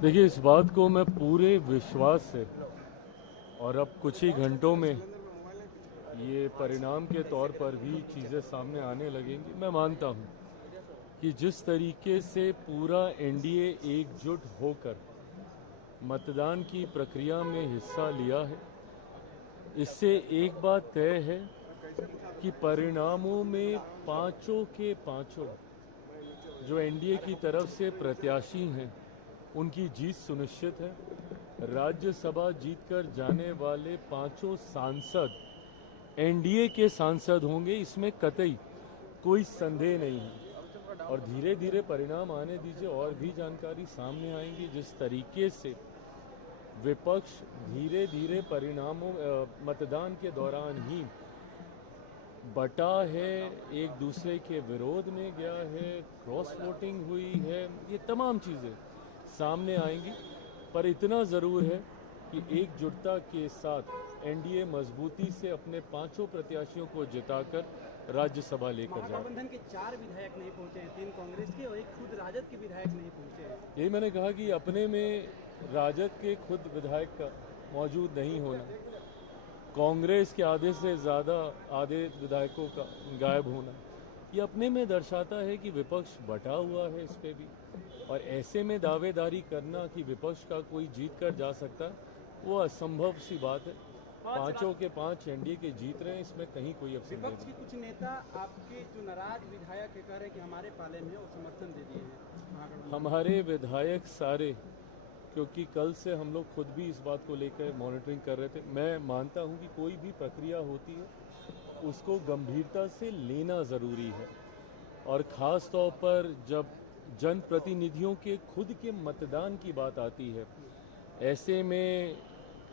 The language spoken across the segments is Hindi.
देखिए, इस बात को मैं पूरे विश्वास से और अब कुछ ही घंटों में ये परिणाम के तौर पर भी चीज़ें सामने आने लगेंगी। मैं मानता हूँ कि जिस तरीके से पूरा एनडीए एकजुट होकर मतदान की प्रक्रिया में हिस्सा लिया है, इससे एक बात तय है कि परिणामों में पांचों के पांचों जो एनडीए की तरफ से प्रत्याशी हैं उनकी जीत सुनिश्चित है। राज्यसभा जीतकर जाने वाले पांचों सांसद एनडीए के सांसद होंगे, इसमें कतई कोई संदेह नहीं है। और धीरे धीरे परिणाम आने दीजिए, और भी जानकारी सामने आएंगी। जिस तरीके से विपक्ष धीरे धीरे परिणामों मतदान के दौरान ही बटा है, एक दूसरे के विरोध में गया है, क्रॉस वोटिंग हुई है, ये तमाम चीज़ें सामने आएंगी। पर इतना ज़रूर है कि एकजुटता के साथ एनडीए मजबूती से अपने पांचों प्रत्याशियों को जिताकर राज्यसभा लेकर जाए। महागठबंधन के 4 विधायक नहीं पहुंचे हैं, 3 कांग्रेस के और एक खुद राजद के विधायक नहीं पहुंचे हैं। यही मैंने कहा कि अपने में राजद के खुद विधायक का मौजूद नहीं होना, कांग्रेस के आधे से ज़्यादा आधे विधायकों का गायब होना, ये अपने में दर्शाता है कि विपक्ष बटा हुआ है इस पे भी। और ऐसे में दावेदारी करना कि विपक्ष का कोई जीत कर जा सकता है, वो असंभव सी बात है। पांचों के पांच एनडीए के जीत रहे हैं, इसमें कहीं कोई अफसर नहीं। विपक्ष के कुछ नेता आपके जो नाराज विधायक कह रहे हैं कि हमारे पाले में, वो समर्थन दे दिए हैं। हमारे विधायक सारे, क्योंकि कल से हम लोग खुद भी इस बात को लेकर मॉनिटरिंग कर रहे थे। मैं मानता हूं कि कोई भी प्रक्रिया होती है उसको गंभीरता से लेना ज़रूरी है, और ख़ास तौर पर जब जनप्रतिनिधियों के खुद के मतदान की बात आती है, ऐसे में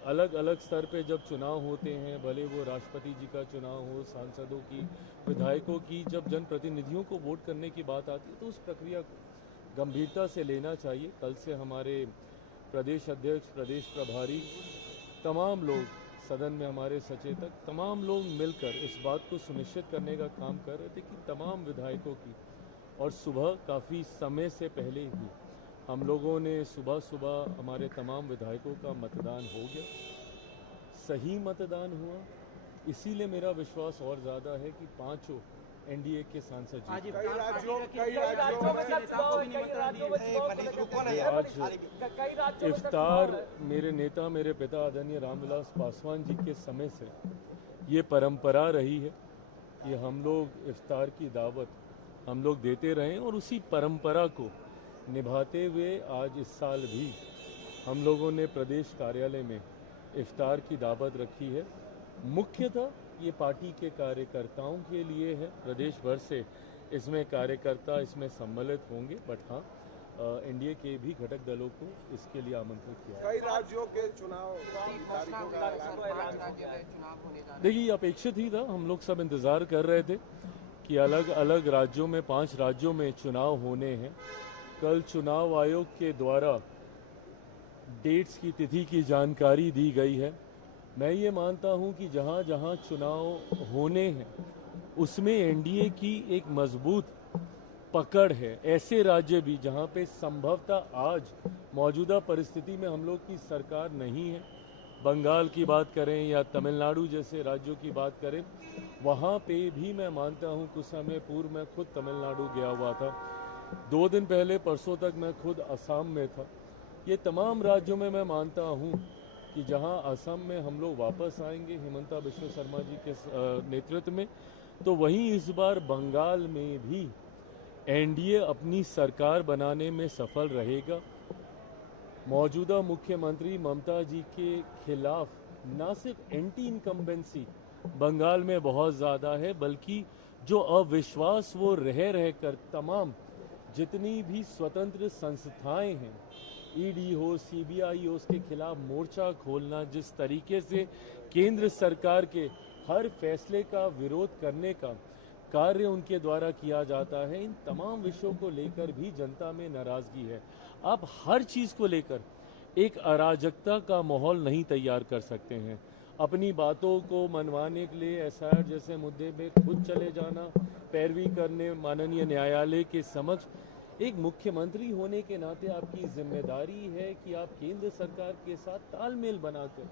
अलग अलग स्तर पे जब चुनाव होते हैं, भले वो राष्ट्रपति जी का चुनाव हो, सांसदों की, विधायकों की, जब जनप्रतिनिधियों को वोट करने की बात आती है तो उस प्रक्रिया को गंभीरता से लेना चाहिए। कल से हमारे प्रदेश अध्यक्ष, प्रदेश प्रभारी, तमाम लोग सदन में, हमारे सचेतक, तमाम लोग मिलकर इस बात को सुनिश्चित करने का काम कर रहे थे कि तमाम विधायकों की, और सुबह काफ़ी समय से पहले ही हम लोगों ने सुबह सुबह हमारे तमाम विधायकों का मतदान हो गया, सही मतदान हुआ। इसीलिए मेरा विश्वास और ज़्यादा है कि पांचों एनडीए के सांसद आज इफ्तार मेरे नेता, मेरे पिता आदरणीय रामविलास पासवान जी के समय से ये परंपरा रही है कि हम लोग इफ्तार की दावत हम लोग देते रहें, और उसी परंपरा को निभाते हुए आज इस साल भी हम लोगों ने प्रदेश कार्यालय में इफ्तार की दावत रखी है। मुख्यतः ये पार्टी के कार्यकर्ताओं के लिए है, प्रदेश भर से इसमें कार्यकर्ता इसमें सम्मिलित होंगे, बट हाँ, एनडीए के भी घटक दलों को इसके लिए आमंत्रित किया। कई राज्यों के चुनाव देखिए, ये अपेक्षित ही था, हम लोग सब इंतजार कर रहे थे कि अलग अलग राज्यों में, 5 राज्यों में चुनाव होने हैं। कल चुनाव आयोग के द्वारा डेट्स की, तिथि की जानकारी दी गई है। मैं ये मानता हूं कि जहां जहां चुनाव होने हैं उसमें एनडीए की एक मजबूत पकड़ है। ऐसे राज्य भी जहां पे संभवतः आज मौजूदा परिस्थिति में हम लोग की सरकार नहीं है, बंगाल की बात करें या तमिलनाडु जैसे राज्यों की बात करें, वहां पे भी मैं मानता हूं कुछ समय पूर्व मैं खुद तमिलनाडु गया हुआ था, 2 दिन पहले परसों तक मैं खुद असम में था। ये तमाम राज्यों में मैं मानता हूं कि जहां असम में हम लोग वापस आएंगे हिमंता बिश्व शर्मा जी के नेतृत्व में, तो वहीं इस बार बंगाल में भी एनडीए अपनी सरकार बनाने में सफल रहेगा। मौजूदा मुख्यमंत्री ममता जी के खिलाफ न सिर्फ एंटी इनकम्बेंसी बंगाल में बहुत ज़्यादा है, बल्कि जो अविश्वास वो रह कर तमाम जितनी भी स्वतंत्र संस्थाएं हैं, ईडी हो, सीबीआई हो, उसके खिलाफ मोर्चा खोलना, जिस तरीके से केंद्र सरकार के हर फैसले का विरोध करने का कार्य उनके द्वारा किया जाता है, इन तमाम विषयों को लेकर भी जनता में नाराजगी है। आप हर चीज को लेकर एक अराजकता का माहौल नहीं तैयार कर सकते हैं। अपनी बातों को मनवाने के लिए एसआईआर जैसे मुद्दे में खुद चले जाना, पैरवी करने माननीय न्यायालय के समक्ष, एक मुख्यमंत्री होने के नाते आपकी जिम्मेदारी है कि आप केंद्र सरकार के साथ तालमेल बनाकर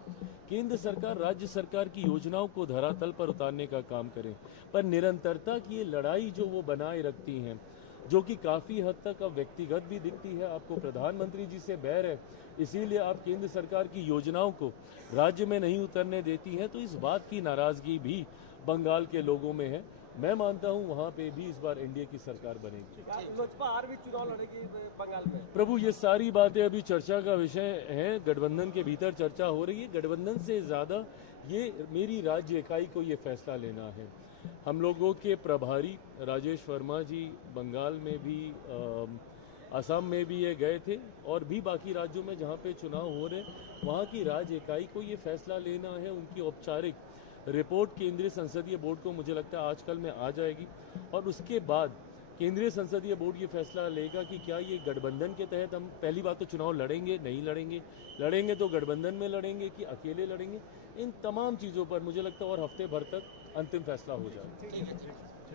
केंद्र सरकार राज्य सरकार की योजनाओं को धरातल पर उतारने का काम करें। पर निरंतरता की ये लड़ाई जो वो बनाए रखती हैं, जो कि काफी हद तक अब व्यक्तिगत भी दिखती है, आपको प्रधानमंत्री जी से बैर है, इसीलिए आप केंद्र सरकार की योजनाओं को राज्य में नहीं उतरने देती हैं, तो इस बात की नाराजगी भी बंगाल के लोगों में है। मैं मानता हूं वहां पे भी इस बार एनडीए की सरकार बनेगी। लोजपा और भी चुनाव लड़ेगी बंगाल में। प्रभु, ये सारी बातें अभी चर्चा का विषय है, गठबंधन के भीतर चर्चा हो रही है। गठबंधन से ज्यादा ये मेरी राज्य इकाई को ये फैसला लेना है। हम लोगों के प्रभारी राजेश वर्मा जी बंगाल में भी असम में भी ये गए थे और भी बाकी राज्यों में जहाँ पे चुनाव हो रहे, वहाँ की राज्य इकाई को ये फैसला लेना है। उनकी औपचारिक रिपोर्ट केंद्रीय संसदीय बोर्ड को मुझे लगता है आजकल में आ जाएगी और उसके बाद केंद्रीय संसदीय बोर्ड ये फैसला लेगा कि क्या ये गठबंधन के तहत हम पहली बात तो चुनाव लड़ेंगे, नहीं लड़ेंगे, लड़ेंगे तो गठबंधन में लड़ेंगे कि अकेले लड़ेंगे। इन तमाम चीज़ों पर मुझे लगता है और हफ्ते भर तक अंतिम फैसला हो जाएगा।